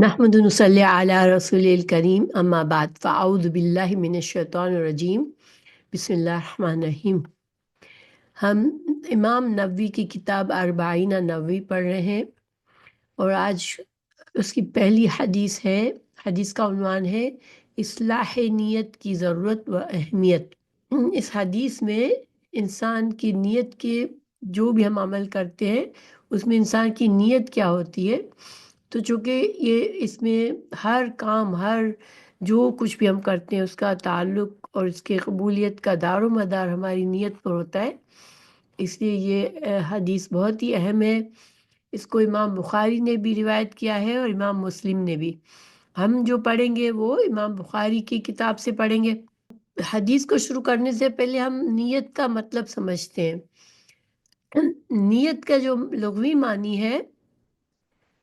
نحمد نصلی علی رسول الکریم اما بعد فاعوذ باللہ من الشیطان الرجیم بسم اللہ الرحمن الرحیم۔ ہم امام نووی کی کتاب اربعین نووی پڑھ رہے ہیں اور آج اس کی پہلی حدیث ہے۔ حدیث کا عنوان ہے اصلاح نیت کی ضرورت و اہمیت۔ اس حدیث میں انسان کی نیت کے جو بھی ہم عمل کرتے ہیں اس میں انسان کی نیت کیا ہوتی ہے، تو چونکہ یہ اس میں ہر کام، ہر جو کچھ بھی ہم کرتے ہیں اس کا تعلق اور اس کے قبولیت کا دار و مدار ہماری نیت پر ہوتا ہے، اس لیے یہ حدیث بہت ہی اہم ہے۔ اس کو امام بخاری نے بھی روایت کیا ہے اور امام مسلم نے بھی۔ ہم جو پڑھیں گے وہ امام بخاری کی کتاب سے پڑھیں گے۔ حدیث کو شروع کرنے سے پہلے ہم نیت کا مطلب سمجھتے ہیں۔ نیت کا جو لغوی معنی ہے،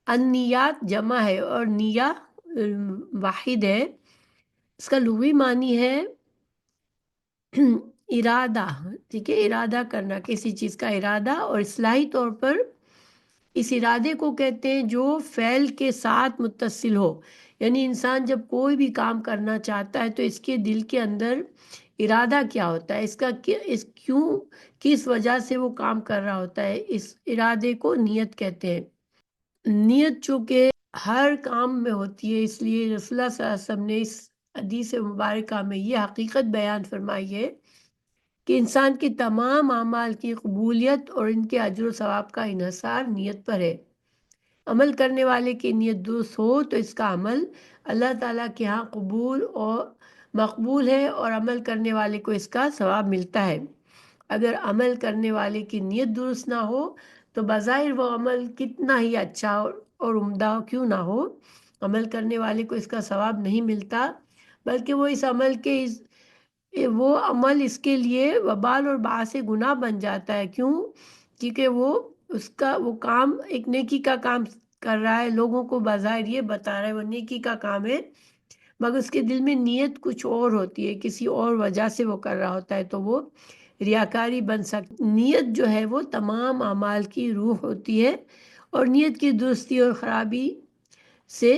النیات جمع ہے اور نیہ واحد ہے۔ اس کا لغوی معنی ہے ارادہ، ٹھیک ہے، ارادہ کرنا، کسی چیز کا ارادہ، اور اصطلاحی طور پر اس ارادے کو کہتے ہیں جو فعل کے ساتھ متصل ہو۔ یعنی انسان جب کوئی بھی کام کرنا چاہتا ہے تو اس کے دل کے اندر ارادہ کیا ہوتا ہے، کس وجہ سے وہ کام کر رہا ہوتا ہے، اس ارادے کو نیت کہتے ہیں۔ نیت چونکہ ہر کام میں ہوتی ہے، اس لیے رسول اللہ صلی اللہ علیہ وسلم نے اس حدیث مبارکہ میں یہ حقیقت بیان فرمائی ہے کہ انسان کے تمام اعمال کی قبولیت اور ان کے اجر و ثواب کا انحصار نیت پر ہے۔ عمل کرنے والے کی نیت درست ہو تو اس کا عمل اللہ تعالیٰ کے ہاں قبول اور مقبول ہے اور عمل کرنے والے کو اس کا ثواب ملتا ہے۔ اگر عمل کرنے والے کی نیت درست نہ ہو تو بظاہر وہ عمل کتنا ہی اچھا اور عمدہ کیوں نہ ہو، عمل کرنے والے کو اس کا ثواب نہیں ملتا، بلکہ وہ عمل اس کے لیے وبال اور باعث گناہ بن جاتا ہے۔ کیوں؟ کیونکہ وہ کام ایک نیکی کا کام کر رہا ہے، لوگوں کو بظاہر یہ بتا رہا ہے وہ نیکی کا کام ہے، مگر اس کے دل میں نیت کچھ اور ہوتی ہے، کسی اور وجہ سے وہ کر رہا ہوتا ہے، تو وہ ریاکاری بن سکتی۔ نیت جو ہے وہ تمام اعمال کی روح ہوتی ہے اور نیت کی درستی اور خرابی سے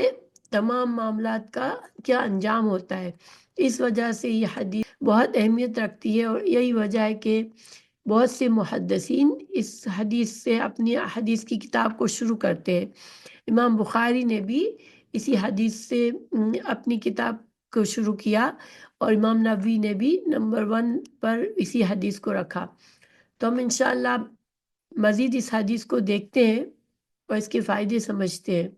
تمام معاملات کا کیا انجام ہوتا ہے۔ اس وجہ سے یہ حدیث بہت اہمیت رکھتی ہے اور یہی وجہ ہے کہ بہت سے محدثین اس حدیث سے اپنی حدیث کی کتاب کو شروع کرتے ہیں۔ امام بخاری نے بھی اسی حدیث سے اپنی کتاب کو شروع کیا اور امام نووی نے بھی نمبر 1 پر اسی حدیث کو رکھا۔ تو ہم انشاءاللہ مزید اس حدیث کو دیکھتے ہیں اور اس کے فائدے سمجھتے ہیں۔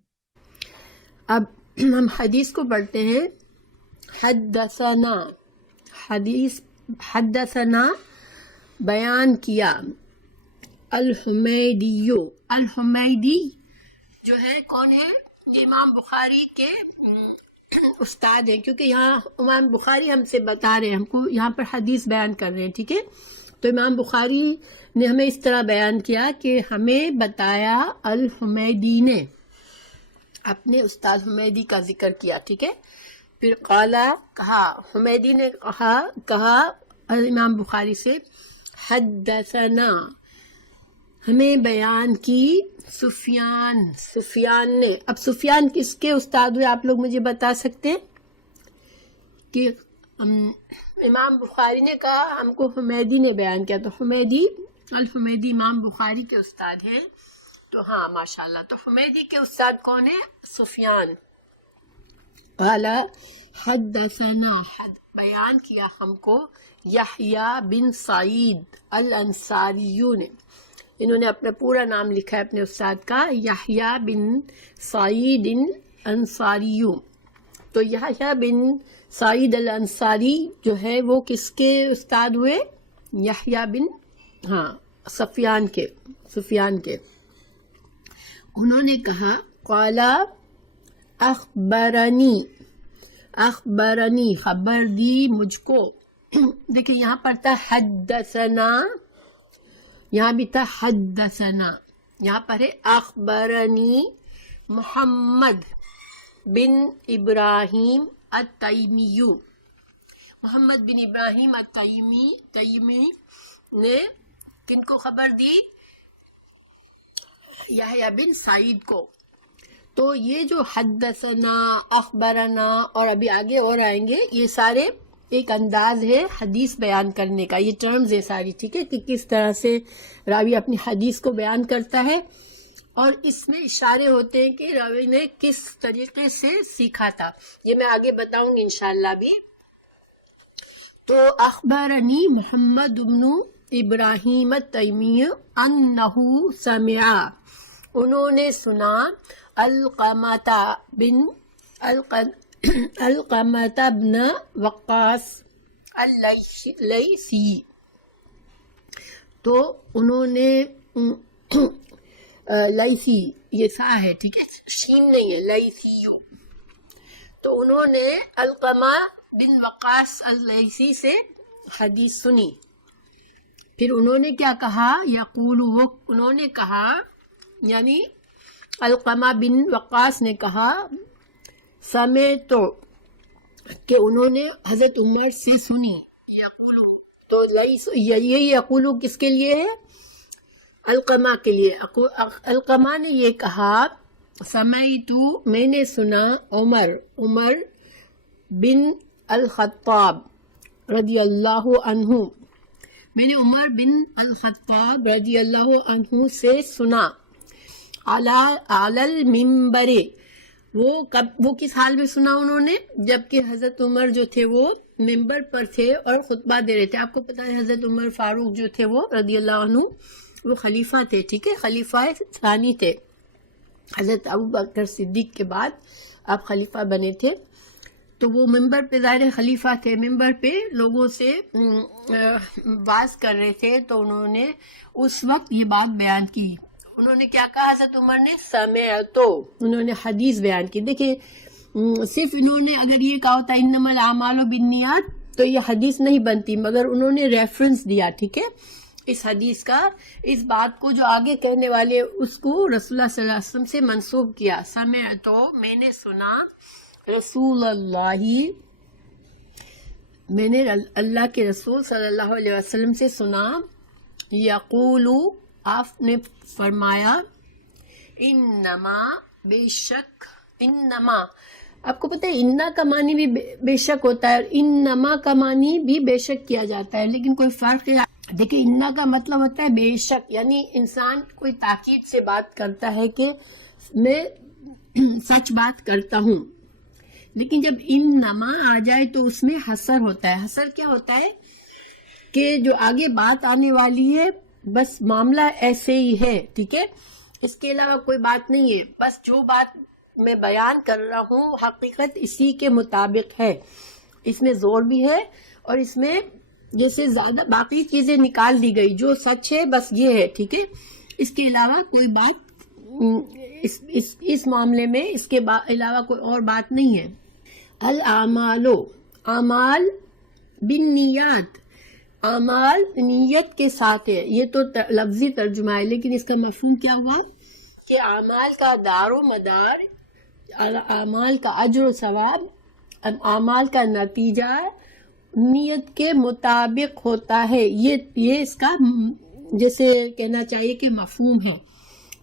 اب ہم حدیث کو پڑھتے ہیں۔ حدثنا بیان کیا الحمیدی جو ہے کون ہے؟ یہ امام بخاری کے استاد ہیں، کیونکہ یہاں امام بخاری ہم سے بتا رہے ہیں، ہم کو یہاں پر حدیث بیان کر رہے ہیں، ٹھیک ہے۔ تو امام بخاری نے ہمیں اس طرح بیان کیا کہ ہمیں بتایا الحمیدی نے، اپنے استاد حمیدی کا ذکر کیا، ٹھیک ہے۔ پھر کہا حمیدی نے کہا امام بخاری سے حدثنا، ہمیں بیان کی سفیان نے۔ اب سفیان کس کے استاد ہوئے آپ لوگ مجھے بتا سکتے ہیں؟ کہ امام بخاری نے کہا ہم کو حمیدی نے بیان کیا، تو الحمیدی امام بخاری کے استاد ہیں، تو ہاں ماشاءاللہ، تو حمیدی کے استاد کون ہیں؟ سفیان۔ قال حدثنا، بیان کیا ہم کو یحییٰ بن سعید الانصاری نے، انہوں نے اپنا پورا نام لکھا ہے اپنے استاد کا، یحییٰ بن سعید انصاری۔ تو یحییٰ بن سعید الانصاری جو ہے وہ کس کے استاد ہوئے؟ یحییٰ بن سفیان کے۔ انہوں نے کہا قال اخبرنی، خبر دی مجھ کو۔ دیکھیں یہاں پر تھا حدثنا، یہاں بھی تھا حدثنا، یہاں پر ہے اخبرنی محمد بن ابراہیم التیمی۔ محمد بن ابراہیم التیمی نے کن کو خبر دی؟ یحییٰ بن سعید کو۔ تو یہ جو حدثنا، اخبرنا اور ابھی آگے اور آئیں گے، یہ سارے ایک انداز ہے حدیث بیان کرنے کا، یہ ٹرمز ہے ساری، ٹھیک ہے، کہ کس طرح سے راوی اپنی حدیث کو بیان کرتا ہے، اور اس میں اشارے ہوتے ہیں کہ راوی نے کس طریقے سے سیکھا تھا، یہ میں آگے بتاؤں گی انشاءاللہ بھی۔ تو اخبرنی محمد بن ابراہیم التیمی انہ سمع، انہوں نے سنا علقمۃ بن وقاص اللیثی، تو انہوں نے لیثی، یہ سا ہے، ٹھیک ہے، شین نہیں ہے، لیثی، تو انہوں نے علقمہ بن وقاص اللیثی سے حدیث سنی۔ پھر انہوں نے کیا کہا، یقول، وہ انہوں نے کہا، یعنی علقمہ بن وقاص نے کہا، سمعت، کہ انہوں نے حضرت عمر سے سنی، یقول، تو یہ یقول کس کے لیے ہے، علقمہ کے لیے، علقمہ نے یہ کہا، سمعت، میں نے سنا، عمر بن الخطاب رضی اللہ عنہ، میں نے عمر بن الخطاب رضی اللہ عنہ سے سنا، علی المنبر، وہ کس حال میں سنا انہوں نے، جبکہ حضرت عمر جو تھے وہ ممبر پر تھے اور خطبہ دے رہے تھے۔ آپ کو پتہ ہے حضرت عمر فاروق جو تھے وہ رضی اللہ عنہ، وہ خلیفہ تھے، ٹھیک ہے، خلیفہ ثانی تھے، حضرت ابو بکر صدیق کے بعد آپ خلیفہ بنے تھے، تو وہ ممبر پہ، ظاہر خلیفہ تھے، ممبر پہ لوگوں سے واز کر رہے تھے، تو انہوں نے اس وقت یہ بات بیان کی۔ انہوں نے کیا کہا حضرت عمر نے، سمعتو، انہوں نے حدیث بیان کی۔ دیکھیں صرف انہوں نے اگر یہ کہا ہوتا انما الاعمال بالنیات تو یہ حدیث نہیں بنتی، مگر انہوں نے ریفرنس دیا، ٹھیک ہے، اس حدیث کا، اس بات کو جو آگے کہنے والے اس کو رسول اللہ صلی اللہ علیہ وسلم سے منسوب کیا، سمعتو، میں نے سنا، رسول اللہ، میں نے اللہ کے رسول صلی اللہ علیہ وسلم سے سنا، یقول، آپ نے فرمایا، انما، بے شک، انما، آپ کو پتہ ہے انا کا معنی بھی بے شک ہوتا ہے اور انما کا معنی بھی بے شک کیا جاتا ہے، لیکن کوئی فرق ہے۔ دیکھیں انا کا مطلب ہوتا ہے بے شک، یعنی انسان کوئی تاکید سے بات کرتا ہے کہ میں سچ بات کرتا ہوں، لیکن جب انما آ جائے تو اس میں حصر ہوتا ہے۔ حصر کیا ہوتا ہے کہ جو آگے بات آنے والی ہے بس معاملہ ایسے ہی ہے، ٹھیک ہے، اس کے علاوہ کوئی بات نہیں ہے، بس جو بات میں بیان کر رہا ہوں حقیقت اسی کے مطابق ہے، اس میں زور بھی ہے اور اس میں جیسے زیادہ باقی چیزیں نکال دی گئی، جو سچ ہے بس یہ ہے، ٹھیک ہے، اس کے علاوہ کوئی بات اس معاملے میں اس کے علاوہ کوئی اور بات نہیں ہے۔ الاعمال، اعمال بالنیات، اعمال نیت کے ساتھ ہے، یہ تو لفظی ترجمہ ہے، لیکن اس کا مفہوم کیا ہوا کہ اعمال کا دار و مدار، اعمال کا اجر و ثواب، اعمال کا نتیجہ نیت کے مطابق ہوتا ہے، یہ اس کا جیسے کہنا چاہیے کہ مفہوم ہے۔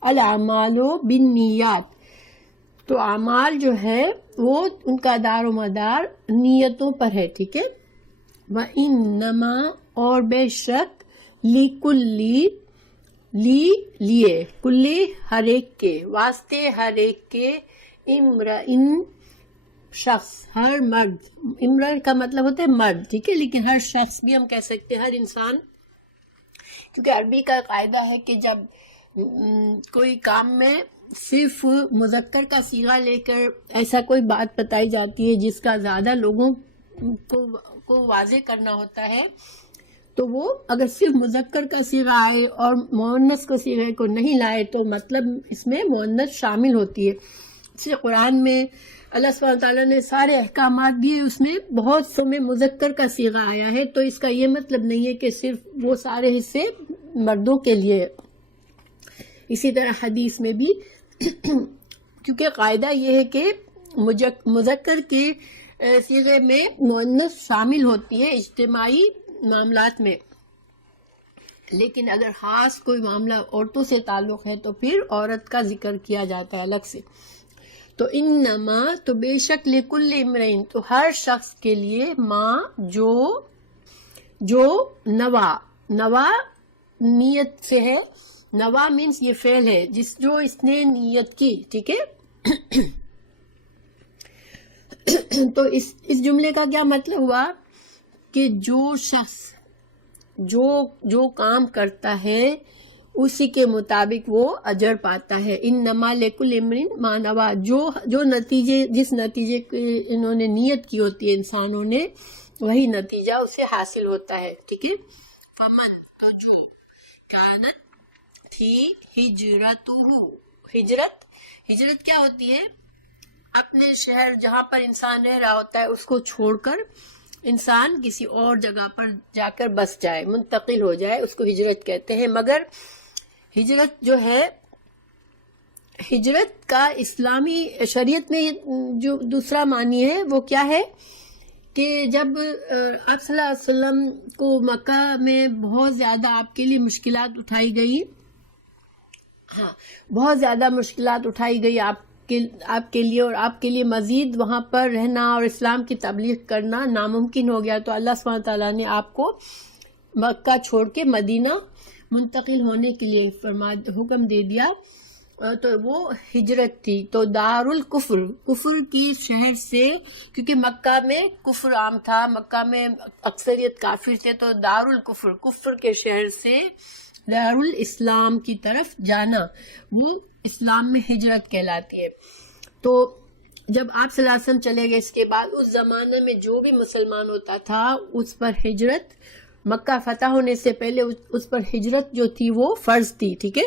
الاعمال بالنیات، تو اعمال جو ہے وہ ان کا دار و مدار نیتوں پر ہے، ٹھیک ہے، وَإِنَّمَا، اور بے شک، لِكُلِّ، لیے، کلی ہر ایک کے، واسطے ہر ایک کے، امرئن، شخص، ہر مرد، امرأ کا مطلب ہوتا ہے مرد، ٹھیک ہے، لیکن ہر شخص بھی ہم کہہ سکتے ہیں، ہر انسان، کیونکہ عربی کا قاعدہ ہے کہ جب کوئی کام میں صرف مذکر کا صیغہ لے کر ایسا کوئی بات بتائی جاتی ہے جس کا زیادہ لوگوں کو واضح کرنا ہوتا ہے، تو وہ اگر صرف مذکر کا صیغہ آئے اور مؤنث کے صیغے کو نہیں لائے تو مطلب اس میں مؤنث شامل ہوتی ہے۔ اس لیے قرآن میں اللہ سبحانہ تعالیٰ نے سارے احکامات دیے، اس میں بہت سو میں مذکر کا صیغہ آیا ہے، تو اس کا یہ مطلب نہیں ہے کہ صرف وہ سارے حصے مردوں کے لیے۔ اسی طرح حدیث میں بھی کیونکہ قاعدہ یہ ہے کہ مذکر کے صیغے میں مؤنث شامل ہوتی ہے اجتماعی معاملات میں، لیکن اگر خاص کوئی معاملہ عورتوں سے تعلق ہے تو پھر عورت کا ذکر کیا جاتا ہے الگ سے۔ تو انما تو بے شک لکل امرئن تو ہر شخص کے لیے ما جو نوا نیت سے ہے. نوا مینس یہ فعل ہے جو اس نے نیت کی. ٹھیک ہے. تو اس جملے کا کیا مطلب ہوا کہ جو شخص جو کام کرتا ہے اسی کے مطابق وہ اجر پاتا ہے. انما لکل امرئ ما نوی جو نتیجے جس نتیجے کی انہوں نے نیت کی ہوتی ہے انسانوں نے وہی نتیجہ اسے حاصل ہوتا ہے. ٹھیک ہے. فمن تو جو کانت تھی ہجرت کیا ہوتی ہے؟ اپنے شہر جہاں پر انسان رہ رہا ہوتا ہے اس کو چھوڑ کر انسان کسی اور جگہ پر جا کر بس جائے، منتقل ہو جائے، اس کو ہجرت کہتے ہیں. مگر ہجرت جو ہے، ہجرت کا اسلامی شریعت میں جو دوسرا معنی ہے وہ کیا ہے کہ جب آپ صلی اللہ علیہ وسلم کو مکہ میں بہت زیادہ آپ کے لیے مشکلات اٹھائی گئی، بہت زیادہ مشکلات اٹھائی گئی آپ کے لیے، اور آپ کے لیے مزید وہاں پر رہنا اور اسلام کی تبلیغ کرنا ناممکن ہو گیا، تو اللہ سبحانہ تعالیٰ نے آپ کو مکہ چھوڑ کے مدینہ منتقل ہونے کے لیے حکم دے دیا. تو وہ ہجرت تھی. تو دار الکفر، کفر کی شہر سے، کیونکہ مکہ میں کفر عام تھا، مکہ میں اکثریت کافر تھے، تو دار الکفر، کفر کے شہر سے دار الاسلام کی طرف جانا وہ اسلام میں ہجرت کہلاتی ہے. تو جب آپ صلی اللہ علیہ وسلم چلے گئے اس کے بعد اس زمانے میں جو بھی مسلمان ہوتا تھا اس پر ہجرت، مکہ فتح ہونے سے پہلے اس پر ہجرت جو تھی وہ فرض تھی. ٹھیک ہے.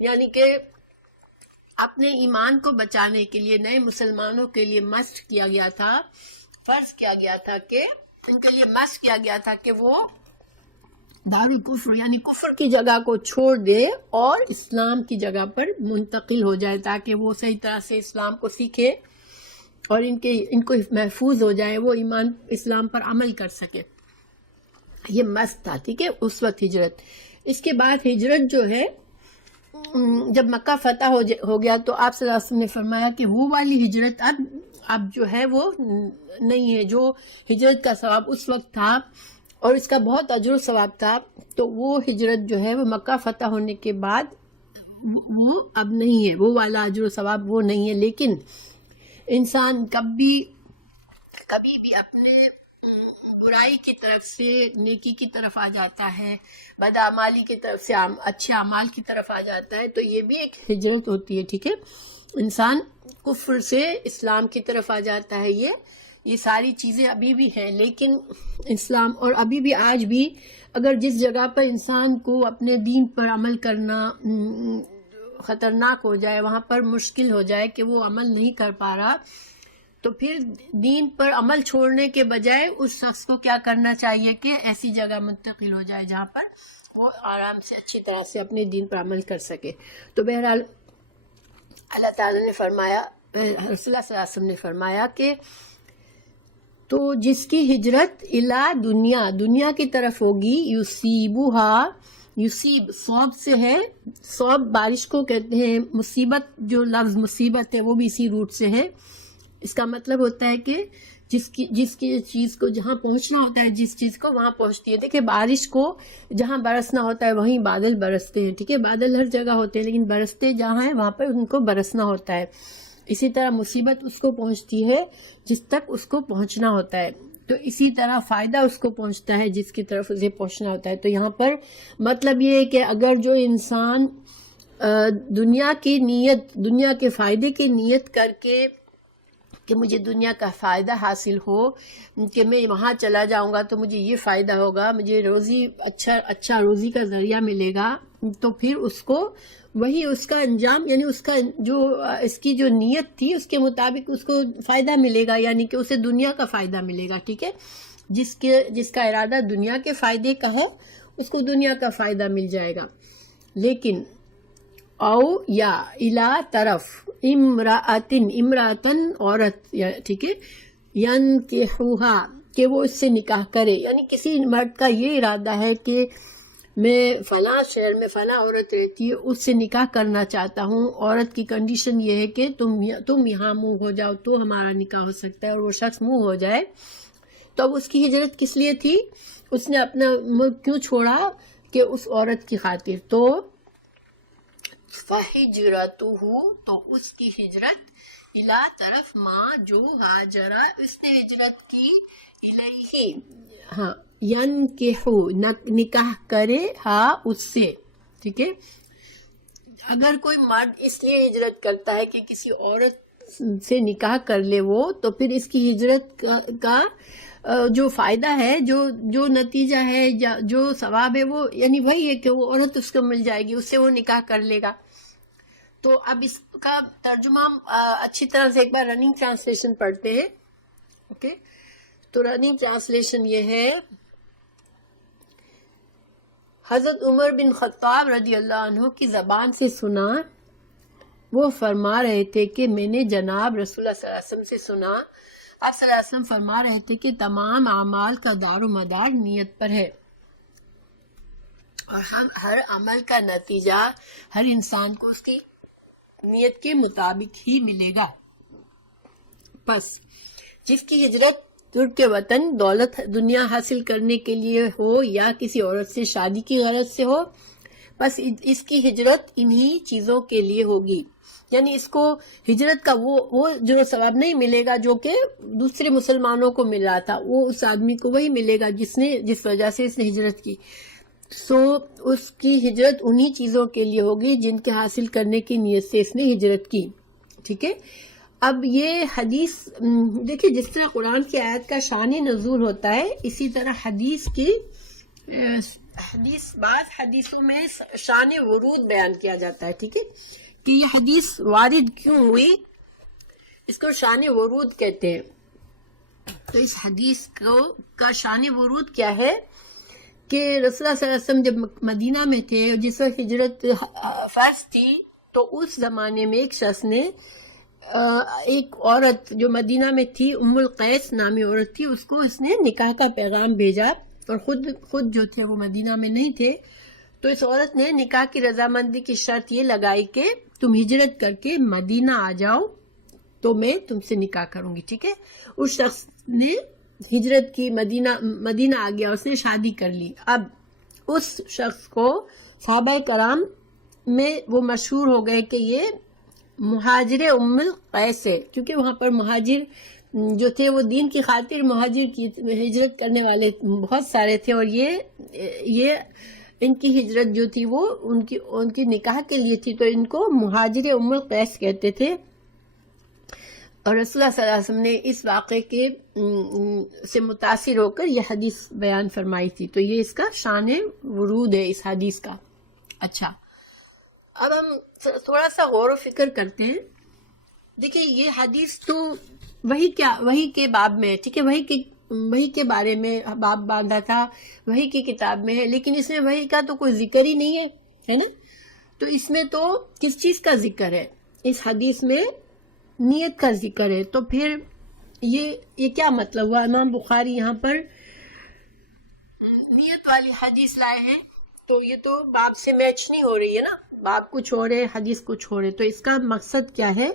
یعنی کہ اپنے ایمان کو بچانے کے لیے نئے مسلمانوں کے لیے مسٹ کیا گیا تھا، فرض کیا گیا تھا کہ ان کے لیے مسٹ کیا گیا تھا کہ وہ دارالکفر یعنی کفر کی جگہ کو چھوڑ دے اور اسلام کی جگہ پر منتقل ہو جائے، تاکہ وہ صحیح طرح سے اسلام کو سیکھے اور ان کو محفوظ ہو جائے، وہ ایمان اسلام پر عمل کر سکے. یہ مست تھا. ٹھیک ہے. اس وقت ہجرت. اس کے بعد ہجرت جو ہے جب مکہ فتح ہو گیا تو آپ صلی اللہ علیہ وسلم نے فرمایا کہ وہ والی ہجرت اب جو ہے وہ نہیں ہے جو ہجرت کا ثواب اس وقت تھا اور اس کا بہت اجر و ثواب تھا. تو وہ ہجرت جو ہے وہ مکہ فتح ہونے کے بعد وہ اب نہیں ہے، وہ والا اجر و ثواب وہ نہیں ہے. لیکن انسان کبھی بھی اپنے برائی کی طرف سے نیکی کی طرف آ جاتا ہے، بدعمالی کی طرف سے اچھے اعمال کی طرف آ جاتا ہے، تو یہ بھی ایک ہجرت ہوتی ہے. ٹھیک ہے. انسان کفر سے اسلام کی طرف آ جاتا ہے. یہ ساری چیزیں ابھی بھی ہیں، لیکن اسلام اور ابھی بھی آج بھی اگر جس جگہ پر انسان کو اپنے دین پر عمل کرنا خطرناک ہو جائے، وہاں پر مشکل ہو جائے کہ وہ عمل نہیں کر پا رہا، تو پھر دین پر عمل چھوڑنے کے بجائے اس شخص کو کیا کرنا چاہیے کہ ایسی جگہ منتقل ہو جائے جہاں پر وہ آرام سے اچھی طرح سے اپنے دین پر عمل کر سکے. تو بہرحال اللہ تعالیٰ نے فرمایا، رسول اللہ صلی اللہ علیہ وسلم نے فرمایا کہ تو جس کی ہجرت الی دنیا کی طرف ہوگی، یصیب صوب سے ہے، صوب بارش کو کہتے ہیں، مصیبت جو لفظ مصیبت ہے وہ بھی اسی روٹ سے ہے. اس کا مطلب ہوتا ہے کہ جس کی چیز کو جہاں پہنچنا ہوتا ہے، جس چیز کو وہاں پہنچتی ہے. دیکھیں بارش کو جہاں برسنا ہوتا ہے وہیں بادل برستے ہیں. ٹھیک ہے. بادل ہر جگہ ہوتے ہیں لیکن برستے جہاں ہیں وہاں پر ان کو برسنا ہوتا ہے. اسی طرح مصیبت اس کو پہنچتی ہے جس تک اس کو پہنچنا ہوتا ہے، تو اسی طرح فائدہ اس کو پہنچتا ہے جس کی طرف اسے پہنچنا ہوتا ہے. تو یہاں پر مطلب یہ ہے کہ اگر جو انسان دنیا کے فائدے کی نیت کر کے کہ مجھے دنیا کا فائدہ حاصل ہو، کہ میں وہاں چلا جاؤں گا تو مجھے یہ فائدہ ہوگا، مجھے روزی اچھا روزی کا ذریعہ ملے گا، تو پھر اس کو وہی اس کا انجام، یعنی اس کی جو نیت تھی اس کے مطابق اس کو فائدہ ملے گا، یعنی کہ اسے دنیا کا فائدہ ملے گا. ٹھیک ہے. جس کا ارادہ دنیا کے فائدے کا ہے اس کو دنیا کا فائدہ مل جائے گا. لیکن او یا الا طرف امراتن عورت، ٹھیک ہے، ینکحوہا کہ وہ اس سے نکاح کرے، یعنی کسی مرد کا یہ ارادہ ہے کہ میں فلاں شہر میں فلاں عورت رہتی ہے، اس سے نکاح کرنا چاہتا ہوں، عورت کی کنڈیشن یہ ہے کہ تم یہاں موو ہو جاؤ تو ہمارا نکاح ہو سکتا ہے، اور وہ شخص موو ہو جائے، تو اب اس کی ہجرت کس لیے تھی؟ اس نے اپنا ملک کیوں چھوڑا؟ کہ اس عورت کی خاطر. تو فَهِجْرَتُهُ، تو اس کی ہجرت، الا طرف ماں جو ہاجرہ، اس نے ہجرت کی، الیہ، ہاں، ینکحو، نکاح کرے، ہاں اس سے. ٹھیک ہے، اگر کوئی مرد اس لیے ہجرت کرتا ہے کہ کسی عورت سے نکاح کر لے وہ، تو پھر اس کی ہجرت کا جو فائدہ ہے، جو نتیجہ ہے، جو ثواب ہے، وہ یعنی وہی ہے کہ وہ عورت اس کو مل جائے گی، اس سے وہ نکاح کر لے گا. تو اب اس کا ترجمہ ہم اچھی طرح سے ایک بار رننگ ٹرانسلیشن پڑھتے ہیں. اوکے، تو رننگ ٹرانسلیشن یہ ہے، حضرت عمر بن خطاب رضی اللہ عنہ کی زبان سے سنا، وہ فرما رہے تھے کہ میں نے جناب رسول اللہ صلی اللہ علیہ وسلم سے سنا، آپ صلی اللہ علیہ وسلم فرما رہے تھے کہ تمام اعمال کا دار و مدار نیت پر ہے، اور ہر عمل کا نتیجہ ہر انسان کو اس کی نیت کے مطابق ہی ملے گا. پس جس کی ہجرت ترک کے وطن دولت دنیا حاصل کرنے کے لیے ہو یا کسی عورت سے شادی کی غرض سے ہو، بس اس کی ہجرت انہی چیزوں کے لیے ہوگی. یعنی اس کو ہجرت کا وہ جو ثواب نہیں ملے گا جو کہ دوسرے مسلمانوں کو مل رہا تھا، وہ اس آدمی کو وہی ملے گا جس وجہ سے اس نے ہجرت کی. سو اس کی ہجرت انہی چیزوں کے لیے ہوگی جن کے حاصل کرنے کی نیت سے اس نے ہجرت کی. ٹھیک ہے، اب یہ حدیث دیکھیں، جس طرح قرآن کی آیت کا شان نزول ہوتا ہے، اسی طرح حدیث بعض حدیثوں میں شان ورود بیان کیا جاتا ہے. ٹھیک ہے، کہ یہ حدیث وارد کیوں ہوئی، اس کو شان ورود کہتے ہیں. تو اس حدیث کا شان ورود کیا ہے کہ رسول اللہ صلی اللہ علیہ وسلم جب مدینہ میں تھے، جس وقت ہجرت فرض تھی، تو اس زمانے میں ایک شخص نے ایک عورت جو مدینہ میں تھی، ام القیس نامی عورت تھی، اس کو اس نے نکاح کا پیغام بھیجا، اور خود جو تھے وہ مدینہ میں نہیں تھے. تو اس عورت نے نکاح کی رضامندی کی شرط یہ لگائی کہ تم ہجرت کر کے مدینہ آ جاؤ تو میں تم سے نکاح کروں گی. ٹھیک ہے، اس شخص نے ہجرت کی، مدینہ آ گیا، اس نے شادی کر لی. اب اس شخص کو صحابہ کرام میں وہ مشہور ہو گئے کہ یہ مہاجر ام القیس ہے، کیونکہ وہاں پر مہاجر جو تھے وہ دین کی خاطر مہاجر کی ہجرت کرنے والے بہت سارے تھے، اور یہ ان کی ہجرت جو تھی وہ ان کی نکاح کے لیے تھی، تو ان کو مہاجر ام القیس کہتے تھے. اور رسول اللہ صلی اللہ علیہ وسلم نے اس واقعے سے متاثر ہو کر یہ حدیث بیان فرمائی تھی. تو یہ اس کا شان ورود ہے اس حدیث کا. اچھا، اب ہم تھوڑا سا غور و فکر کرتے ہیں. دیکھیں، یہ حدیث تو وحی کے باب میں ہے. ٹھیک ہے، وحی کے بارے میں باب باندھا تھا، وحی کی کتاب میں ہے، لیکن اس میں وحی کا تو کوئی ذکر ہی نہیں ہے نا. تو اس میں تو کس چیز کا ذکر ہے؟ اس حدیث میں نیت کا ذکر ہے. تو پھر یہ کیا مطلب ہوا؟ امام بخاری یہاں پر نیت والی حدیث لائے ہیں، تو یہ تو باب سے میچ نہیں ہو رہی ہے نا. باب کچھ اور ہے، حدیث کچھ اور ہے. تو اس کا مقصد کیا ہے؟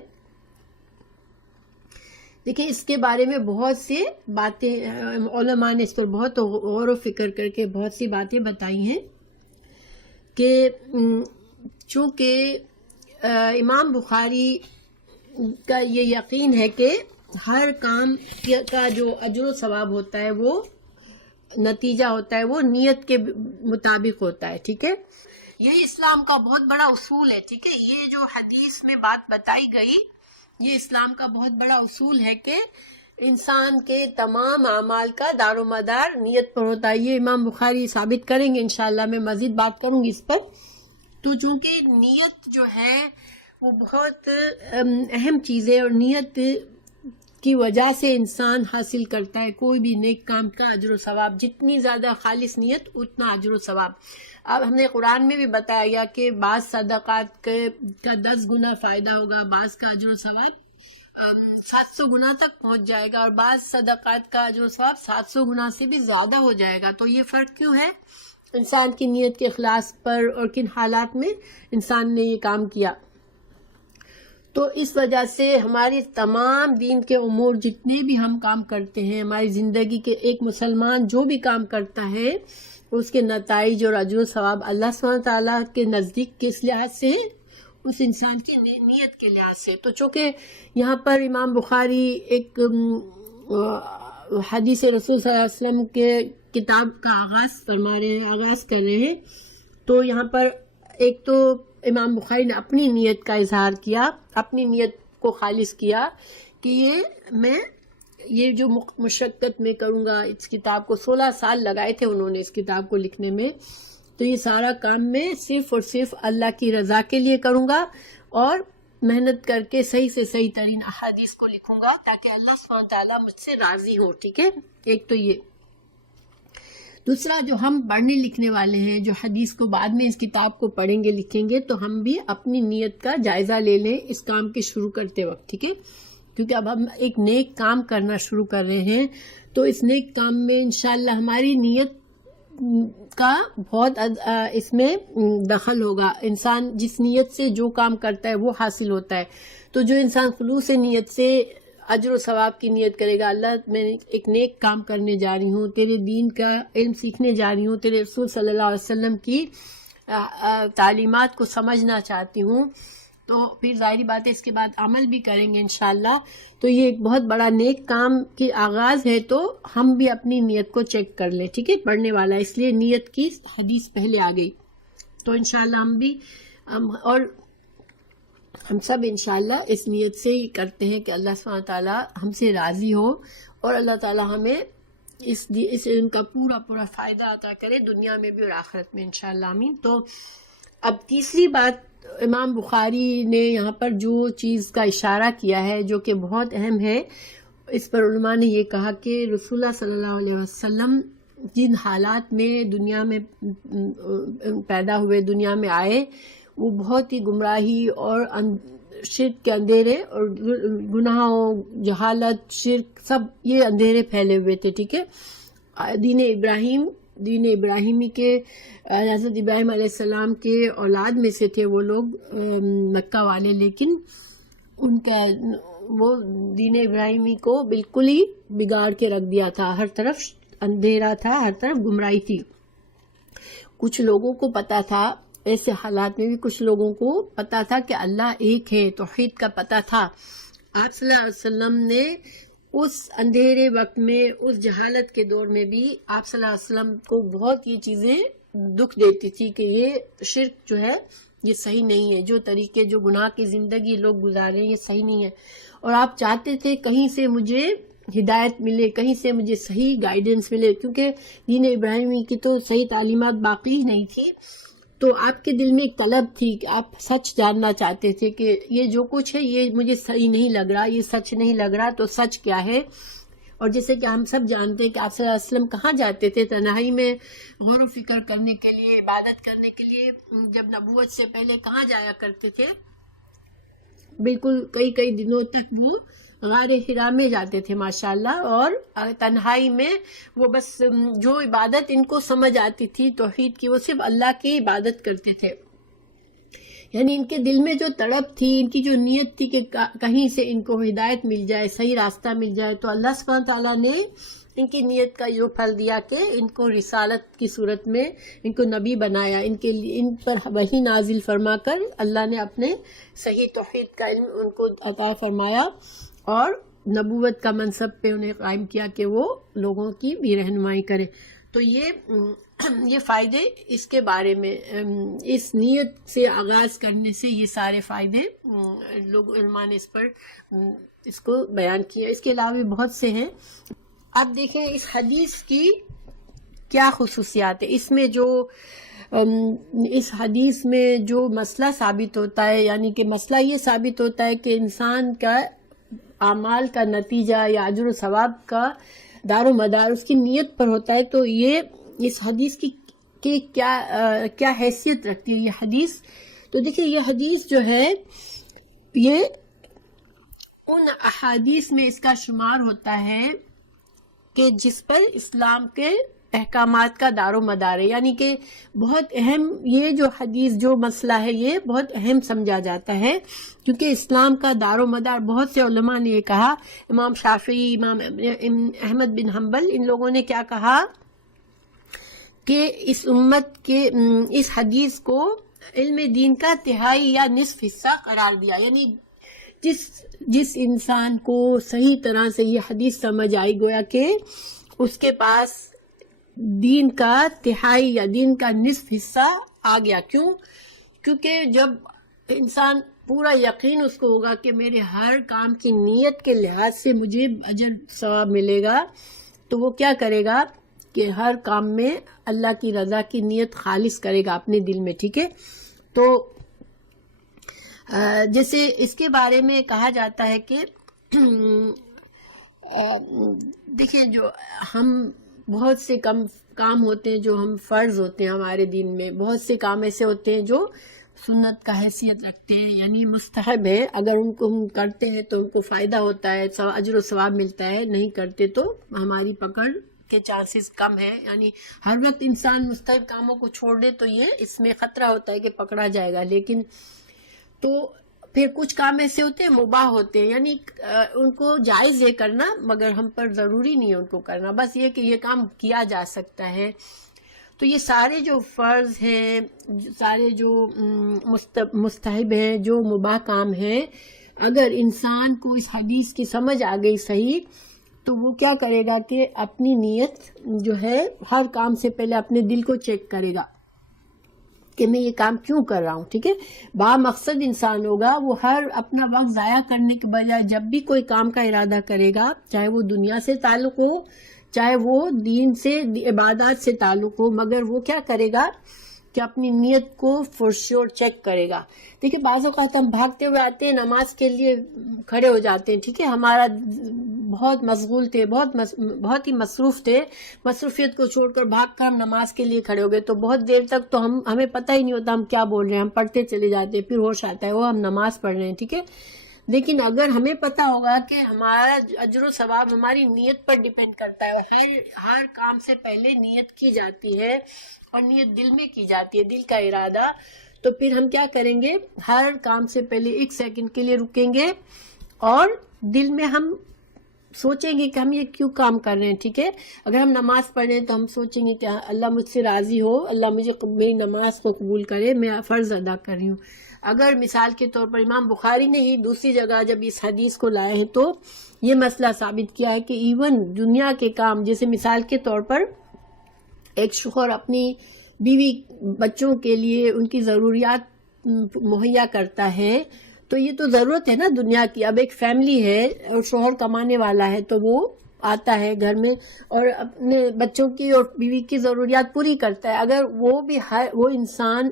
دیکھیں، اس کے بارے میں بہت سی باتیں علماء نے اس پر بہت غور و فکر کر کے بہت سی باتیں بتائی ہیں کہ چونکہ امام بخاری کا یہ یقین ہے کہ ہر کام کا جو اجر و ثواب ہوتا ہے، وہ نتیجہ ہوتا ہے، وہ نیت کے مطابق ہوتا ہے. ٹھیک ہے، یہ اسلام کا بہت بڑا اصول ہے. ٹھیک ہے، یہ جو حدیث میں بات بتائی گئی، یہ اسلام کا بہت بڑا اصول ہے کہ انسان کے تمام اعمال کا دار و مدار نیت پر ہوتا ہے. یہ امام بخاری ثابت کریں گے انشاءاللہ. میں مزید بات کروں گی اس پر. تو چونکہ نیت جو ہے وہ بہت اہم چیز ہے، اور نیت کی وجہ سے انسان حاصل کرتا ہے کوئی بھی نیک کام کا اجر و ثواب. جتنی زیادہ خالص نیت، اتنا اجر و ثواب. اب ہم نے قرآن میں بھی بتایا گیا کہ بعض صدقات کا 10 گنا فائدہ ہوگا، بعض کا اجر و ثواب 700 گنا تک پہنچ جائے گا، اور بعض صدقات کا اجر و ثواب 700 گنا سے بھی زیادہ ہو جائے گا. تو یہ فرق کیوں ہے؟ انسان کی نیت کے اخلاص پر اور کن حالات میں انسان نے یہ کام کیا. تو اس وجہ سے ہماری تمام دین کے امور جتنے بھی ہم کام کرتے ہیں، ہماری زندگی کے ایک مسلمان جو بھی کام کرتا ہے اس کے نتائج اور اجر و ثواب اللہ سبحانہ تعالیٰ کے نزدیک کس لحاظ سے ہے؟ اس انسان کی نیت کے لحاظ سے. تو چونکہ یہاں پر امام بخاری ایک حدیث رسول صلی اللہ علیہ وسلم کے کتاب کا آغاز کر رہے ہیں، تو یہاں پر ایک تو امام بخاری نے اپنی نیت کا اظہار کیا، اپنی نیت کو خالص کیا کہ یہ جو مشقت میں کروں گا، اس کتاب کو 16 سال لگائے تھے انہوں نے اس کتاب کو لکھنے میں، تو یہ سارا کام میں صرف اور صرف اللہ کی رضا کے لیے کروں گا اور محنت کر کے صحیح سے صحیح ترین احادیث کو لکھوں گا تاکہ اللہ سبحانہ تعالیٰ مجھ سے راضی ہو. ٹھیک ہے، ایک تو یہ. دوسرا، جو ہم پڑھنے لکھنے والے ہیں، جو حدیث کو بعد میں اس کتاب کو پڑھیں گے لکھیں گے، تو ہم بھی اپنی نیت کا جائزہ لے لیں اس کام کے شروع کرتے وقت. ٹھیک ہے، کیونکہ اب ہم ایک نیک کام کرنا شروع کر رہے ہیں، تو اس نیک کام میں انشاءاللہ ہماری نیت کا بہت اس میں دخل ہوگا. انسان جس نیت سے جو کام کرتا ہے وہ حاصل ہوتا ہے. تو جو انسان خلوص نیت سے اجر و ثواب کی نیت کرے گا، اللہ میں ایک نیک کام کرنے جا رہی ہوں، تیرے دین کا علم سیکھنے جا رہی ہوں، تیرے رسول صلی اللہ علیہ وسلم کی تعلیمات کو سمجھنا چاہتی ہوں، تو پھر ظاہری بات ہے اس کے بعد عمل بھی کریں گے انشاءاللہ. تو یہ ایک بہت بڑا نیک کام کی آغاز ہے، تو ہم بھی اپنی نیت کو چیک کر لیں. ٹھیک ہے، پڑھنے والا اس لیے نیت کی حدیث پہلے آ گئی. تو انشاءاللہ ہم بھی اور ہم سب انشاءاللہ اس نیت سے ہی کرتے ہیں کہ اللہ سبحانہ تعالیٰ ہم سے راضی ہو اور اللہ تعالیٰ ہمیں اس علم کا پورا فائدہ عطا کرے دنیا میں بھی اور آخرت میں انشاءاللہ آمین. تو اب تیسری بات، امام بخاری نے یہاں پر جو چیز کا اشارہ کیا ہے جو کہ بہت اہم ہے، اس پر علماء نے یہ کہا کہ رسول اللہ صلی اللہ علیہ وسلم جن حالات میں دنیا میں پیدا ہوئے، دنیا میں آئے، وہ بہت ہی گمراہی اور شرک کے اندھیرے اور گناہوں، جہالت، شرک، سب یہ اندھیرے پھیلے ہوئے تھے. ٹھیک ہے، دین ابراہیمی کے حضرت ابراہیم علیہ السلام کے اولاد میں سے تھے وہ لوگ، مکہ والے، لیکن ان کا وہ دین ابراہیمی کو بالکل ہی بگاڑ کے رکھ دیا تھا. ہر طرف اندھیرا تھا، ہر طرف گمراہی تھی. کچھ لوگوں کو پتا تھا، ایسے حالات میں بھی کچھ لوگوں کو پتا تھا کہ اللہ ایک ہے، توحید کا پتا تھا. آپ صلی اللہ علیہ وسلم نے اس اندھیرے وقت میں، اس جہالت کے دور میں بھی آپ صلی اللہ علیہ وسلم کو بہت یہ چیزیں دکھ دیتی تھی کہ یہ شرک جو ہے یہ صحیح نہیں ہے، جو طریقے، جو گناہ کی زندگی لوگ گزارے یہ صحیح نہیں ہے. اور آپ چاہتے تھے کہیں سے مجھے ہدایت ملے، کہیں سے مجھے صحیح گائیڈنس ملے، کیونکہ دین ابراہیمی کی تو صحیح تعلیمات باقی ہی نہیں تھی. تو آپ کے دل میں ایک طلب تھی کہ آپ سچ جاننا چاہتے تھے کہ یہ جو کچھ ہے یہ مجھے صحیح نہیں لگ رہا، یہ سچ نہیں لگ رہا، تو سچ کیا ہے. اور جیسے کہ ہم سب جانتے ہیں کہ آپ صلی اللہ علیہ وسلم کہاں جاتے تھے؟ تنہائی میں غور و فکر کرنے کے لیے، عبادت کرنے کے لیے. جب نبوت سے پہلے کہاں جایا کرتے تھے؟ بالکل کئی دنوں تک وہ غار حرا میں جاتے تھے ماشاءاللہ، اور تنہائی میں وہ بس جو عبادت ان کو سمجھ آتی تھی توحید کی، وہ صرف اللہ کی عبادت کرتے تھے. یعنی ان کے دل میں جو تڑپ تھی، ان کی جو نیت تھی کہ کہیں سے ان کو ہدایت مل جائے، صحیح راستہ مل جائے، تو اللہ سبحانہ تعالیٰ نے ان کی نیت کا جو پھل دیا کہ ان کو رسالت کی صورت میں ان کو نبی بنایا، ان پر وحی نازل فرما کر اللہ نے اپنے صحیح توحید کا علم ان کو عطا فرمایا اور نبوت کا منصب پہ انہیں قائم کیا کہ وہ لوگوں کی بھی رہنمائی کرے. تو یہ فائدے اس کے بارے میں، اس نیت سے آغاز کرنے سے یہ سارے فائدے لوگ علماء نے اس کو بیان کیا. اس کے علاوہ بہت سے ہیں. اب دیکھیں اس حدیث کی کیا خصوصیات ہے. اس حدیث میں جو مسئلہ ثابت ہوتا ہے، یعنی کہ مسئلہ یہ ثابت ہوتا ہے کہ انسان کا اعمال کا نتیجہ یا اجر و ثواب کا دار و مدار اس کی نیت پر ہوتا ہے. تو یہ اس حدیث کی کیا حیثیت رکھتی ہے یہ حدیث؟ تو دیکھیں یہ حدیث جو ہے یہ ان احادیث میں اس کا شمار ہوتا ہے کہ جس پر اسلام کے احکامات کا دار و مدار ہے، یعنی کہ بہت اہم یہ جو حدیث جو مسئلہ ہے یہ بہت اہم سمجھا جاتا ہے، کیونکہ اسلام کا دار و مدار بہت سے علماء نے یہ کہا، امام شافعی، امام احمد بن حنبل، ان لوگوں نے کیا کہا کہ اس امت کے اس حدیث کو علم دین کا تہائی یا نصف حصہ قرار دیا، یعنی جس انسان کو صحیح طرح سے یہ حدیث سمجھ آئی، گویا کہ اس کے پاس دین کا تہائی یا دین کا نصف حصہ آ گیا۔ کیوں؟ کیونکہ جب انسان پورا یقین اس کو ہوگا کہ میرے ہر کام کی نیت کے لحاظ سے مجھے اجر ثواب ملے گا، تو وہ کیا کرے گا کہ ہر کام میں اللہ کی رضا کی نیت خالص کرے گا اپنے دل میں، ٹھیک ہے؟ تو جیسے اس کے بارے میں کہا جاتا ہے کہ دیکھیں، جو ہم بہت سے کام ہوتے ہیں جو ہم فرض ہوتے ہیں ہمارے دین میں، بہت سے کام ایسے ہوتے ہیں جو سنت کا حیثیت رکھتے ہیں، یعنی مستحب ہے، اگر ان کو ہم کرتے ہیں تو ان کو فائدہ ہوتا ہے، اجر و ثواب ملتا ہے، نہیں کرتے تو ہماری پکڑ کے چانسز کم ہے، یعنی ہر وقت انسان مستحب کاموں کو چھوڑ دے تو یہ اس میں خطرہ ہوتا ہے کہ پکڑا جائے گا، لیکن تو پھر کچھ کام ایسے ہوتے ہیں مباح ہوتے ہیں، یعنی ان کو جائز ہے کرنا، مگر ہم پر ضروری نہیں ہے ان کو کرنا، بس یہ کہ یہ کام کیا جا سکتا ہے۔ تو یہ سارے جو فرض ہیں، سارے جو مستحب ہیں، جو مباح کام ہیں، اگر انسان کو اس حدیث کی سمجھ آ گئی صحیح، تو وہ کیا کرے گا کہ اپنی نیت جو ہے ہر کام سے پہلے اپنے دل کو چیک کرے گا کہ میں یہ کام کیوں کر رہا ہوں، ٹھیک ہے؟ با مقصد انسان ہوگا، وہ ہر اپنا وقت ضائع کرنے کے بجائے جب بھی کوئی کام کا ارادہ کرے گا، چاہے وہ دنیا سے تعلق ہو، چاہے وہ دین سے، عبادات سے تعلق ہو، مگر وہ کیا کرے گا کہ اپنی نیت کو فور شیور چیک کرے گا۔ دیکھیں، بعض اوقات ہم بھاگتے ہوئے آتے ہیں، نماز کے لیے کھڑے ہو جاتے ہیں، ٹھیک ہے، ہمارا بہت مشغول تھے، بہت ہی مصروف تھے، مصروفیت کو چھوڑ کر بھاگ کر ہم نماز کے لیے کھڑے ہو گئے، تو بہت دیر تک تو ہمیں پتہ ہی نہیں ہوتا ہم کیا بول رہے ہیں، ہم پڑھتے چلے جاتے ہیں، پھر ہوش آتا ہے وہ ہم نماز پڑھ رہے ہیں، ٹھیک ہے؟ لیکن اگر ہمیں پتہ ہوگا کہ ہمارا اجر و ثواب ہماری نیت پر ڈیپینڈ کرتا ہے، ہر کام سے پہلے نیت کی جاتی ہے، اور نیت دل میں کی جاتی ہے، دل کا ارادہ، تو پھر ہم کیا کریں گے، ہر کام سے پہلے 1 سیکنڈ کے لیے رکیں گے، اور دل میں ہم سوچیں گے کہ ہم یہ کیوں کام کر رہے ہیں، ٹھیک ہے؟ اگر ہم نماز پڑھ رہے ہیں تو ہم سوچیں گے کہ اللہ مجھ سے راضی ہو، اللہ مجھے میری نماز کو قبول کرے، میں فرض ادا کر رہی ہوں۔ اگر مثال کے طور پر امام بخاری نے ہی دوسری جگہ جب اس حدیث کو لائے ہیں تو یہ مسئلہ ثابت کیا ہے کہ ایون دنیا کے کام، جیسے مثال کے طور پر ایک شوہر اپنی بیوی بچوں کے لیے ان کی ضروریات مہیا کرتا ہے، تو یہ تو ضرورت ہے نا دنیا کی۔ اب ایک فیملی ہے اور شوہر کمانے والا ہے، تو وہ آتا ہے گھر میں اور اپنے بچوں کی اور بیوی کی ضروریات پوری کرتا ہے۔ اگر وہ انسان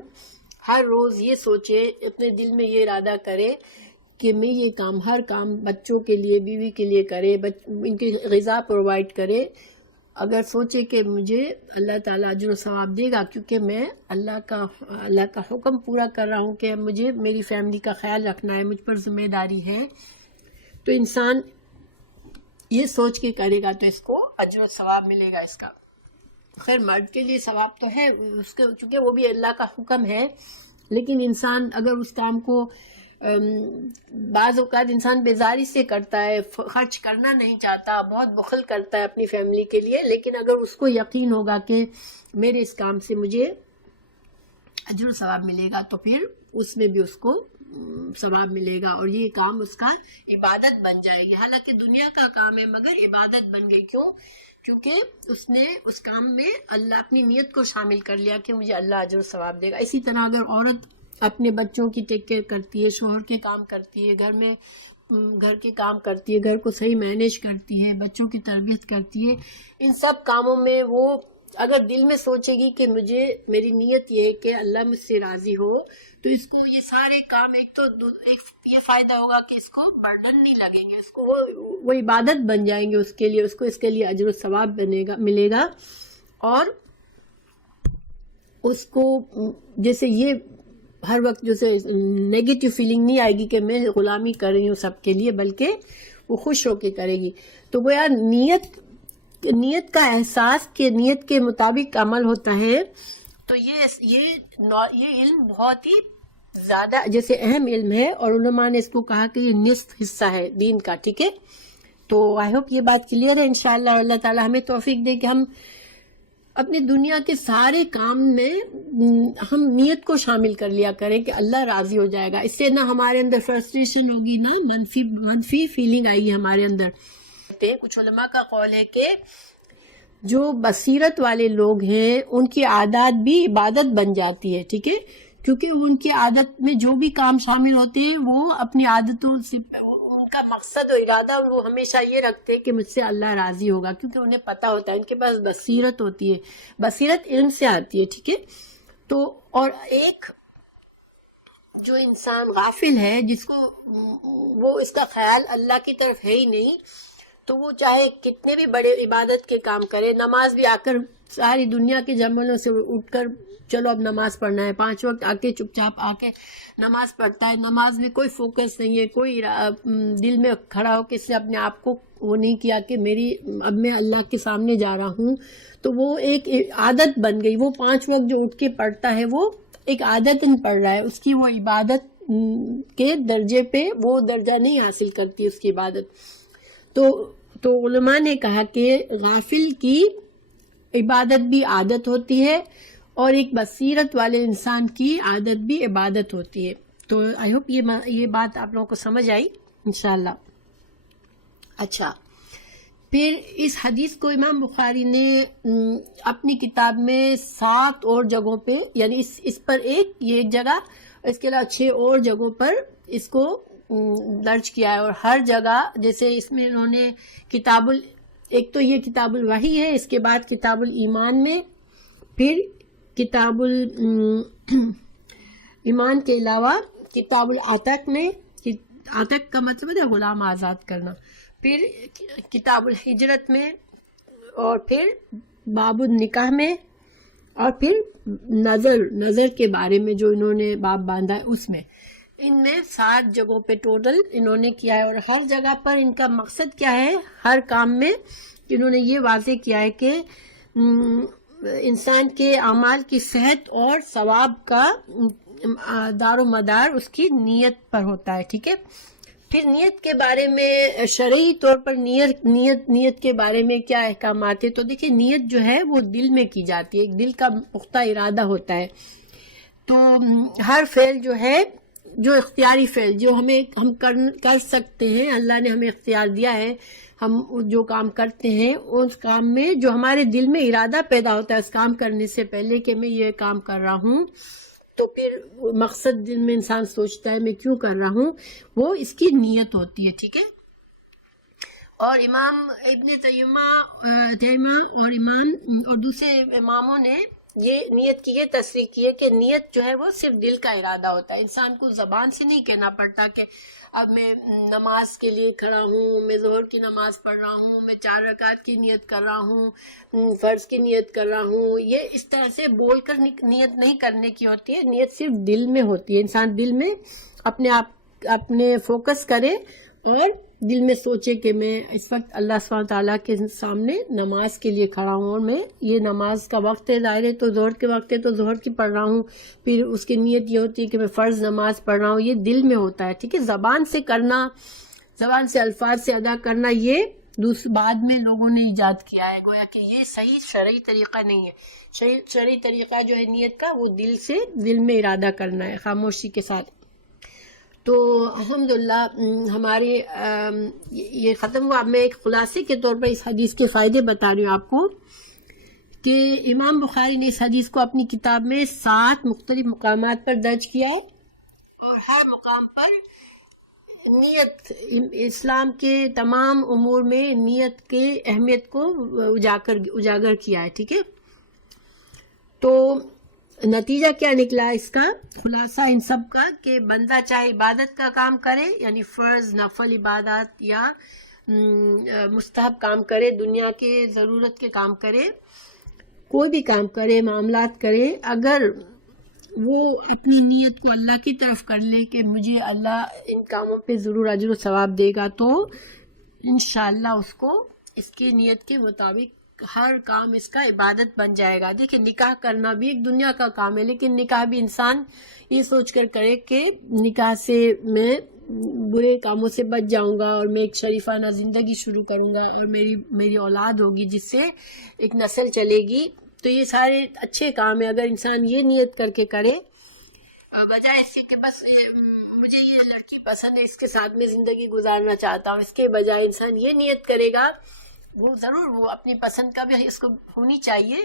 ہر روز یہ سوچے، اپنے دل میں یہ ارادہ کرے کہ میں یہ کام، ہر کام بچوں کے لیے، بیوی کے لیے کرے، ان کی غذا پرووائڈ کرے، اگر سوچے کہ مجھے اللہ تعالیٰ اجر و ثواب دے گا کیونکہ میں اللہ کا حکم پورا کر رہا ہوں کہ مجھے میری فیملی کا خیال رکھنا ہے، مجھ پر ذمہ داری ہے، تو انسان یہ سوچ کے کرے گا تو اس کو اجر و ثواب ملے گا اس کا۔ خیر، مرد کے لیے ثواب تو ہے اس کے، چونکہ وہ بھی اللہ کا حکم ہے، لیکن انسان اگر اس کام کو بعض اوقات انسان بیزاری سے کرتا ہے، خرچ کرنا نہیں چاہتا، بہت بخل کرتا ہے اپنی فیملی کے لیے، لیکن اگر اس کو یقین ہوگا کہ میرے اس کام سے مجھے اجر و ثواب ملے گا، تو پھر اس میں بھی اس کو ثواب ملے گا، اور یہ کام اس کا عبادت بن جائے گی۔ حالانکہ دنیا کا کام ہے مگر عبادت بن گئی، کیوں؟ کیونکہ اس نے اس کام میں اللہ اپنی نیت کو شامل کر لیا کہ مجھے اللہ اجر و ثواب دے گا۔ اسی طرح اگر عورت اپنے بچوں کی ٹیک کیئر کرتی ہے، شوہر کے کام کرتی ہے، گھر میں گھر کے کام کرتی ہے، گھر کو صحیح مینیج کرتی ہے، بچوں کی تربیت کرتی ہے، ان سب کاموں میں وہ اگر دل میں سوچے گی کہ میری نیت یہ ہے کہ اللہ مجھ سے راضی ہو، تو اس کو یہ سارے کام ایک یہ فائدہ ہوگا کہ اس کو برڈن نہیں لگیں گے، اس کو وہ عبادت بن جائیں گے اس کے لیے، اس کے لیے اجر و ثواب ملے گا، اور اس کو جیسے یہ ہر وقت جیسے نیگیٹو فیلنگ نہیں آئے گی کہ میں غلامی کر رہی ہوں سب کے لیے، بلکہ وہ خوش ہو کے کرے گی۔ تو گویا نیت نیت کا احساس کہ نیت کے مطابق عمل ہوتا ہے، تو یہ علم بہت ہی زیادہ جیسے اہم علم ہے، اور علماء نے اس کو کہا کہ یہ نصف حصہ ہے دین کا. ٹھیک ہے، تو آئی ہوپ یہ بات کلیئر ہے انشاءاللہ. اللہ تعالی ہمیں توفیق دے کہ ہم اپنی دنیا کے سارے کام میں ہم نیت کو شامل کر لیا کریں کہ اللہ راضی ہو جائے گا. اس سے نہ ہمارے اندر فرسٹریشن ہوگی، نہ منفی فیلنگ آئے گی ہمارے اندر. کچھ علماء کا قول ہے کہ جو بصیرت والے لوگ ہیں ان کی عادات بھی عبادت بن جاتی ہے. ٹھیک ہے، کیونکہ ان کی عادت میں جو بھی کام شامل ہوتے ہیں وہ اپنی عادتوں سے ان کا مقصد و ارادہ وہ ہمیشہ یہ رکھتے ہیں کہ مجھ سے اللہ راضی ہوگا، کیونکہ انہیں پتہ ہوتا ہے، ان کے پاس بصیرت ہوتی ہے. بصیرت علم سے آتی ہے. ٹھیک ہے، تو اور ایک جو انسان غافل ہے، جس کو وہ اس کا خیال اللہ کی طرف ہے ہی نہیں، تو وہ چاہے کتنے بھی بڑے عبادت کے کام کرے، نماز بھی آ کر ساری دنیا کے جملوں سے اٹھ کر چلو اب نماز پڑھنا ہے، 5 وقت آ کے چپ چاپ آ کے نماز پڑھتا ہے. نماز میں کوئی فوکس نہیں ہے، کوئی دل میں کھڑا ہو کے اس نے اپنے آپ کو وہ نہیں کیا کہ اب میں اللہ کے سامنے جا رہا ہوں. تو وہ ایک عادت بن گئی. وہ 5 وقت جو اٹھ کے پڑھتا ہے وہ ایک عادت پڑھ رہا ہے، اس کی وہ عبادت کے درجے پہ وہ درجہ نہیں حاصل کرتی اس کی عبادت. تو علماء نے کہا کہ غافل کی عبادت بھی عادت ہوتی ہے، اور ایک بصیرت والے انسان کی عادت بھی عبادت ہوتی ہے. تو آئی ہوپ یہ بات آپ لوگوں کو سمجھ آئی انشاءاللہ. اچھا، پھر اس حدیث کو امام بخاری نے اپنی کتاب میں 7 اور جگہوں پہ، یعنی اس پر یہ ایک جگہ، اس کے علاوہ 6 اور جگہوں پر اس کو درج کیا ہے. اور ہر جگہ جیسے اس میں انہوں نے ایک تو یہ کتاب الوحی ہے، اس کے بعد کتاب الایمان میں، پھر کتاب ایمان کے علاوہ کتاب العتق میں، عتق کا مطلب ہے غلام آزاد کرنا، پھر کتاب الہجرت میں، اور پھر باب النکاح میں، اور پھر نظر کے بارے میں جو انہوں نے باب باندھا ہے اس میں. ان میں 7 جگہوں پہ ٹوٹل انہوں نے کیا ہے. اور ہر جگہ پر ان کا مقصد کیا ہے، ہر کام میں انہوں نے یہ واضح کیا ہے کہ انسان کے اعمال کی صحت اور ثواب کا دار و مدار اس کی نیت پر ہوتا ہے. ٹھیک ہے، پھر نیت کے بارے میں شرعی طور پر نیت کے بارے میں کیا احکامات ہیں. تو دیکھیں، نیت جو ہے وہ دل میں کی جاتی ہے، ایک دل کا پختہ ارادہ ہوتا ہے. تو ہر فعل جو ہے، جو اختیاری فعل جو ہم کر سکتے ہیں، اللہ نے ہمیں اختیار دیا ہے، ہم جو کام کرتے ہیں اس کام میں جو ہمارے دل میں ارادہ پیدا ہوتا ہے اس کام کرنے سے پہلے کہ میں یہ کام کر رہا ہوں، تو پھر مقصد دل میں انسان سوچتا ہے میں کیوں کر رہا ہوں، وہ اس کی نیت ہوتی ہے. ٹھیک ہے، اور امام ابن تیمیہ اور امام اور دوسرے اماموں نے یہ نیت کی یہ تصریح کی ہے کہ نیت جو ہے وہ صرف دل کا ارادہ ہوتا ہے. انسان کو زبان سے نہیں کہنا پڑتا کہ اب میں نماز کے لیے کھڑا ہوں، میں ظہر کی نماز پڑھ رہا ہوں، میں 4 رکعت کی نیت کر رہا ہوں، فرض کی نیت کر رہا ہوں. یہ اس طرح سے بول کر نیت نہیں کرنے کی ہوتی ہے. نیت صرف دل میں ہوتی ہے. انسان دل میں اپنے فوکس کرے اور دل میں سوچے کہ میں اس وقت اللہ سبحانہ تعالیٰ کے سامنے نماز کے لیے کھڑا ہوں، اور میں یہ نماز کا وقت ہے، ظاہر ہے تو ظہر کے وقت ہے تو ظہر کی پڑھ رہا ہوں. پھر اس کی نیت یہ ہوتی ہے کہ میں فرض نماز پڑھ رہا ہوں. یہ دل میں ہوتا ہے. ٹھیک ہے، زبان سے کرنا، زبان سے الفاظ سے ادا کرنا، یہ بعد میں لوگوں نے ایجاد کیا ہے. گویا کہ یہ صحیح شرعی طریقہ نہیں ہے. شرعی طریقہ جو ہے نیت کا، وہ دل میں ارادہ کرنا ہے خاموشی کے ساتھ. تو الحمدللہ ہماری یہ ختم ہوا. میں ایک خلاصے کے طور پر اس حدیث کے فائدے بتا رہی ہوں آپ کو کہ امام بخاری نے اس حدیث کو اپنی کتاب میں 7 مختلف مقامات پر درج کیا ہے، اور ہر مقام پر نیت، اسلام کے تمام امور میں نیت کے اہمیت کو اجاگر کیا ہے. ٹھیک ہے، تو نتیجہ کیا نکلا اس کا، خلاصہ ان سب کا کہ بندہ چاہے عبادت کا کام کرے، یعنی فرض نفل عبادات یا مستحب کام کرے، دنیا کے ضرورت کے کام کرے، کوئی بھی کام کرے، معاملات کرے، اگر وہ اپنی نیت کو اللہ کی طرف کر لے کہ مجھے اللہ ان کاموں پہ ضرور اجر و ثواب دے گا، تو انشاءاللہ اس کو اس کی نیت کے مطابق ہر کام اس کا عبادت بن جائے گا. دیکھیں نکاح کرنا بھی ایک دنیا کا کام ہے، لیکن نکاح بھی انسان یہ سوچ کر کرے کہ نکاح سے میں برے کاموں سے بچ جاؤں گا اور میں ایک شریفانہ زندگی شروع کروں گا اور میری اولاد ہوگی جس سے ایک نسل چلے گی. تو یہ سارے اچھے کام ہیں. اگر انسان یہ نیت کر کے کرے بجائے اس کہ بس مجھے یہ لڑکی پسند ہے، اس کے ساتھ میں زندگی گزارنا چاہتا ہوں، اس کے بجائے انسان یہ نیت کرے گا، وہ ضرور وہ اپنی پسند کا بھی اس کو ہونی چاہیے،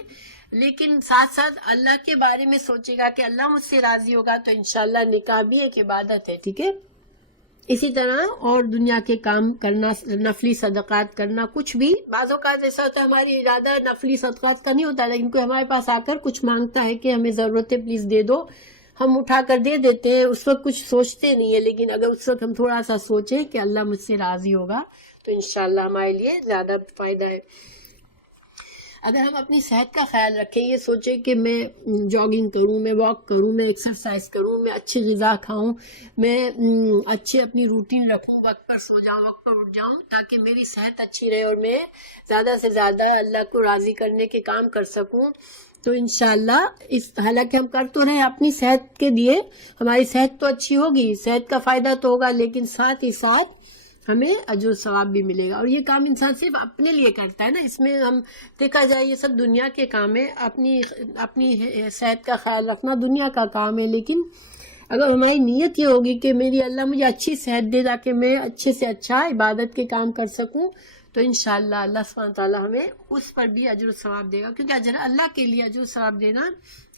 لیکن ساتھ ساتھ اللہ کے بارے میں سوچے گا کہ اللہ مجھ سے راضی ہوگا تو انشاءاللہ نکاح بھی ایک عبادت ہے. ٹھیک ہے. اسی طرح اور دنیا کے کام کرنا، نفلی صدقات کرنا، کچھ بھی بعض اوقات ایسا ہوتا ہے ہماری ارادہ نفلی صدقات کا نہیں ہوتا، لیکن کوئی ہمارے پاس آ کر کچھ مانگتا ہے کہ ہمیں ضرورت ہے پلیز دے دو، ہم اٹھا کر دے دیتے ہیں، اس وقت کچھ سوچتے نہیں ہے، لیکن اگر اس وقت ہم تھوڑا سا سوچیں کہ اللہ مجھ سے راضی ہوگا تو انشاءاللہ ہمارے لیے زیادہ فائدہ ہے. اگر ہم اپنی صحت کا خیال رکھیں، یہ سوچیں کہ میں جاگنگ کروں، میں واک کروں، میں ایکسرسائز کروں، میں اچھی غذا کھاؤں، میں اچھی اپنی روٹین رکھوں، وقت پر سو جاؤں، وقت پر اٹھ جاؤں، تاکہ میری صحت اچھی رہے اور میں زیادہ سے زیادہ اللہ کو راضی کرنے کے کام کر سکوں، تو انشاءاللہ حالانکہ ہم کر تو رہے اپنی صحت کے لیے، ہماری صحت تو اچھی ہوگی، صحت کا فائدہ تو ہوگا، لیکن ساتھ ہی ساتھ ہمیں اجر و ثواب بھی ملے گا. اور یہ کام انسان صرف اپنے لیے کرتا ہے نا، اس میں ہم دیکھا جائے یہ سب دنیا کے کام ہے، اپنی صحت کا خیال رکھنا دنیا کا کام ہے، لیکن اگر ہماری نیت یہ ہوگی کہ میری اللہ مجھے اچھی صحت دے تاکہ میں اچھے سے اچھا عبادت کے کام کر سکوں، تو انشاءاللہ اللہ سبحانہ تعالیٰ ہمیں اس پر بھی اجر و ثواب دے گا، کیونکہ اللہ کے لیے اجر و ثواب دینا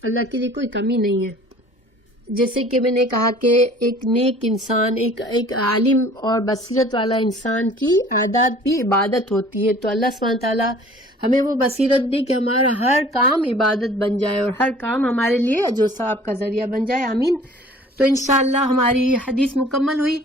اللہ کے لیے کوئی کمی نہیں ہے. جیسے کہ میں نے کہا کہ ایک نیک انسان، ایک عالم اور بصیرت والا انسان کی عادات بھی عبادت ہوتی ہے، تو اللہ سبحانہ تعالیٰ ہمیں وہ بصیرت دی کہ ہمارا ہر کام عبادت بن جائے اور ہر کام ہمارے لیے اجر و ثواب کا ذریعہ بن جائے. آمین. تو انشاءاللہ ہماری حدیث مکمل ہوئی.